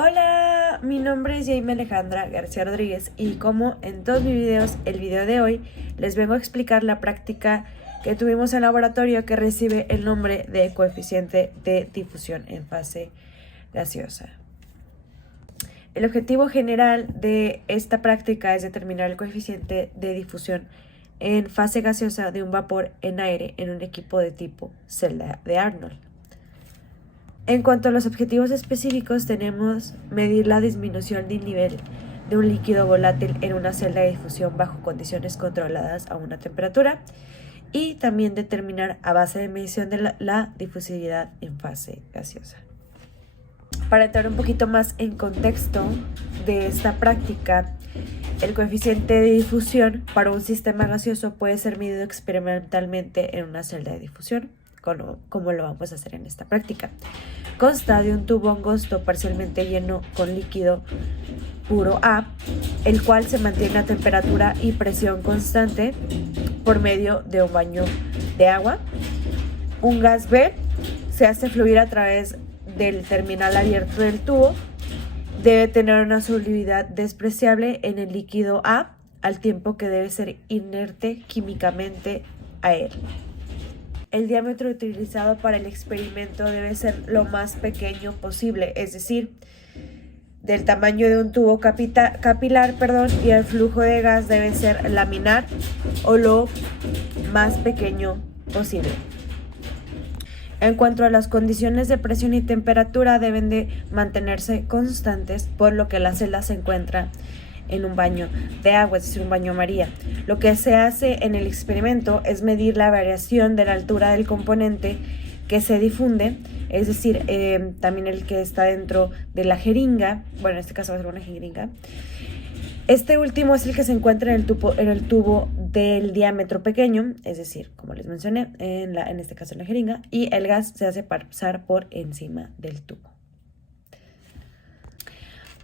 Hola, mi nombre es Jaime Alejandra García Rodríguez y como en todos mis videos, el video de hoy les vengo a explicar la práctica que tuvimos en laboratorio que recibe el nombre de coeficiente de difusión en fase gaseosa. El objetivo general de esta práctica es determinar el coeficiente de difusión en fase gaseosa de un vapor en aire en un equipo de tipo celda de Arnold. En cuanto a los objetivos específicos, tenemos medir la disminución del nivel de un líquido volátil en una celda de difusión bajo condiciones controladas a una temperatura y también determinar a base de medición de la difusividad en fase gaseosa. Para entrar un poquito más en contexto de esta práctica, el coeficiente de difusión para un sistema gaseoso puede ser medido experimentalmente en una celda de difusión, como lo vamos a hacer en esta práctica. Consta de un tubo angosto parcialmente lleno con líquido puro A, el cual se mantiene a temperatura y presión constante por medio de un baño de agua. Un gas B se hace fluir a través del terminal abierto del tubo. Debe tener una solubilidad despreciable en el líquido A, al tiempo que debe ser inerte químicamente a él. El diámetro utilizado para el experimento debe ser lo más pequeño posible, es decir, del tamaño de un tubo capilar, y el flujo de gas debe ser laminar o lo más pequeño posible. En cuanto a las condiciones de presión y temperatura, deben de mantenerse constantes, por lo que la celda se encuentra en un baño de agua, es decir, un baño María. Lo que se hace en el experimento es medir la variación de la altura del componente que se difunde, es decir, también el que está dentro de la jeringa, bueno, en este caso va a ser una jeringa. Este último es el que se encuentra en el tubo del diámetro pequeño, es decir, como les mencioné, en este caso en la jeringa, y el gas se hace pasar por encima del tubo.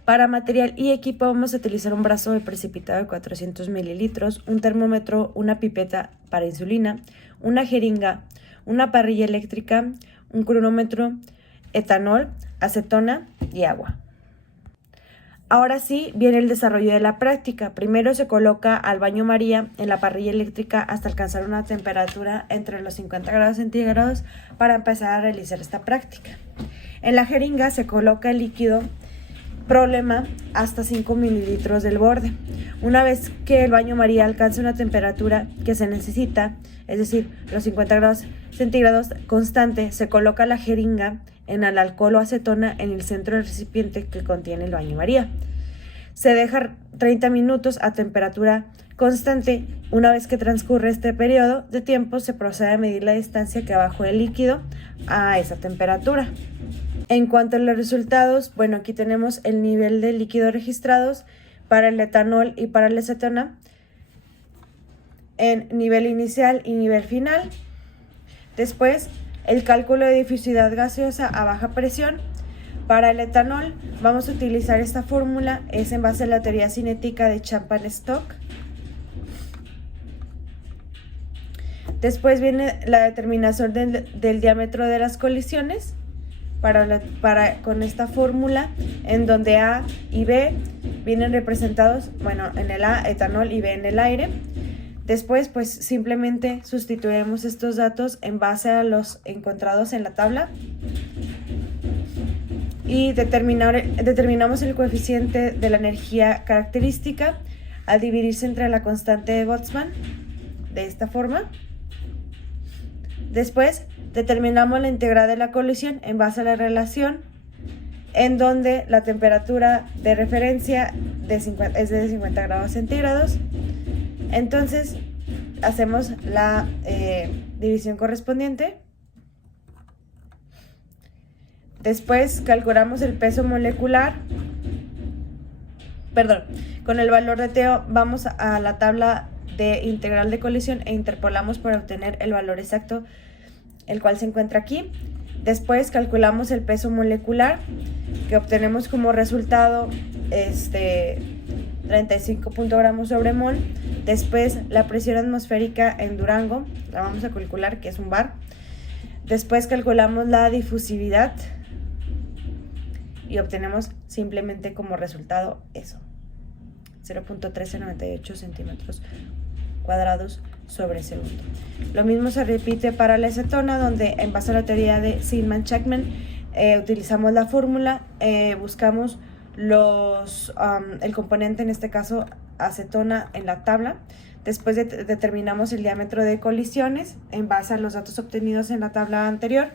Para material y equipo vamos a utilizar un brazo de precipitado de 400 mililitros, un termómetro, una pipeta para insulina, una jeringa, una parrilla eléctrica, un cronómetro, etanol, acetona y agua. Ahora sí viene el desarrollo de la práctica. Primero se coloca al baño María en la parrilla eléctrica hasta alcanzar una temperatura entre los 50 grados centígrados para empezar a realizar esta práctica. En la jeringa se coloca el líquido Prolema hasta 5 mililitros del borde. Una vez que el baño María alcance una temperatura que se necesita, es decir, los 50 grados centígrados constante, se coloca la jeringa en el alcohol o acetona en el centro del recipiente que contiene el baño María. Se deja 30 minutos a temperatura constante. Una vez que transcurre este periodo de tiempo, se procede a medir la distancia que bajó el líquido a esa temperatura. En cuanto a los resultados, bueno, aquí tenemos el nivel de líquido registrados para el etanol y para la acetona en nivel inicial y nivel final. Después, el cálculo de difusividad gaseosa a baja presión. Para el etanol vamos a utilizar esta fórmula, es en base a la teoría cinética de Chapman-Stock. Después viene la determinación del diámetro de las colisiones con esta fórmula, en donde A y B vienen representados, bueno, en el A etanol y B en el aire. Después pues simplemente sustituiremos estos datos en base a los encontrados en la tabla y determinamos el coeficiente de la energía característica al dividirse entre la constante de Boltzmann de esta forma. Después determinamos la integral de la colisión en base a la relación en donde la temperatura de referencia es de 50 grados centígrados. Entonces hacemos la división correspondiente. Después calculamos el peso molecular. Con el valor de T vamos a la tabla de integral de colisión e interpolamos para obtener el valor exacto, el cual se encuentra aquí. Después calculamos el peso molecular, que obtenemos como resultado 35 gramos sobre mol. Después la presión atmosférica en Durango, la vamos a calcular, que es un bar. Después calculamos la difusividad y obtenemos simplemente como resultado eso, 0.1398 centímetros cuadrados sobre segundo. Lo mismo se repite para la acetona, donde en base a la teoría de Zielman-Shakman utilizamos la fórmula, buscamos el componente, en este caso acetona, en la tabla. Después determinamos el diámetro de colisiones en base a los datos obtenidos en la tabla anterior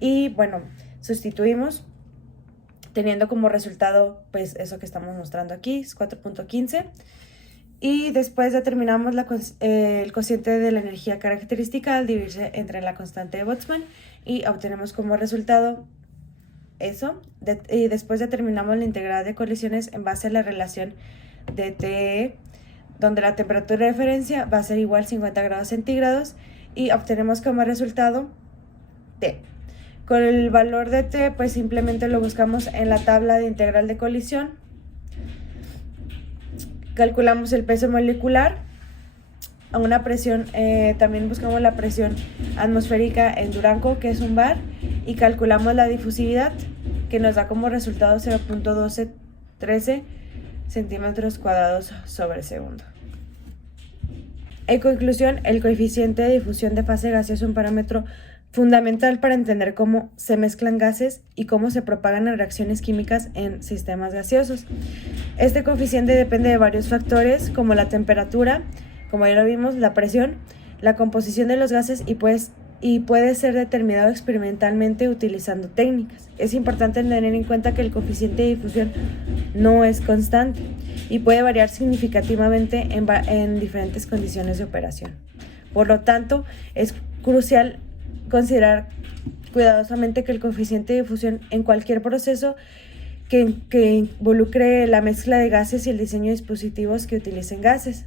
y bueno, sustituimos teniendo como resultado pues eso que estamos mostrando aquí, es 4.15, y después determinamos el cociente de la energía característica al dividirse entre la constante de Boltzmann y obtenemos como resultado eso, y después determinamos la integral de colisiones en base a la relación de TE, donde la temperatura de referencia va a ser igual a 50 grados centígrados y obtenemos como resultado T. Con el valor de T, pues simplemente lo buscamos en la tabla de integral de colisión. Calculamos el peso molecular a una presión, también buscamos la presión atmosférica en Durango, que es un bar, y calculamos la difusividad, que nos da como resultado 0.1213 centímetros cuadrados sobre segundo. En conclusión, el coeficiente de difusión de fase gaseosa es un parámetro fundamental para entender cómo se mezclan gases y cómo se propagan en reacciones químicas en sistemas gaseosos. Este coeficiente depende de varios factores como la temperatura, como ya lo vimos, la presión, la composición de los gases y puede ser determinado experimentalmente utilizando técnicas. Es importante tener en cuenta que el coeficiente de difusión no es constante y puede variar significativamente en diferentes condiciones de operación. Por lo tanto, es crucial considerar cuidadosamente que el coeficiente de difusión en cualquier proceso que involucre la mezcla de gases y el diseño de dispositivos que utilicen gases.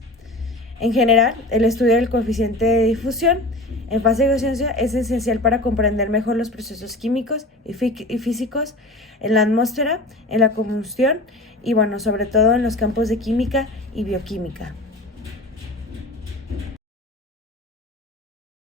En general, el estudio del coeficiente de difusión en fase gaseosa es esencial para comprender mejor los procesos químicos y físicos en la atmósfera, en la combustión y bueno, sobre todo en los campos de química y bioquímica.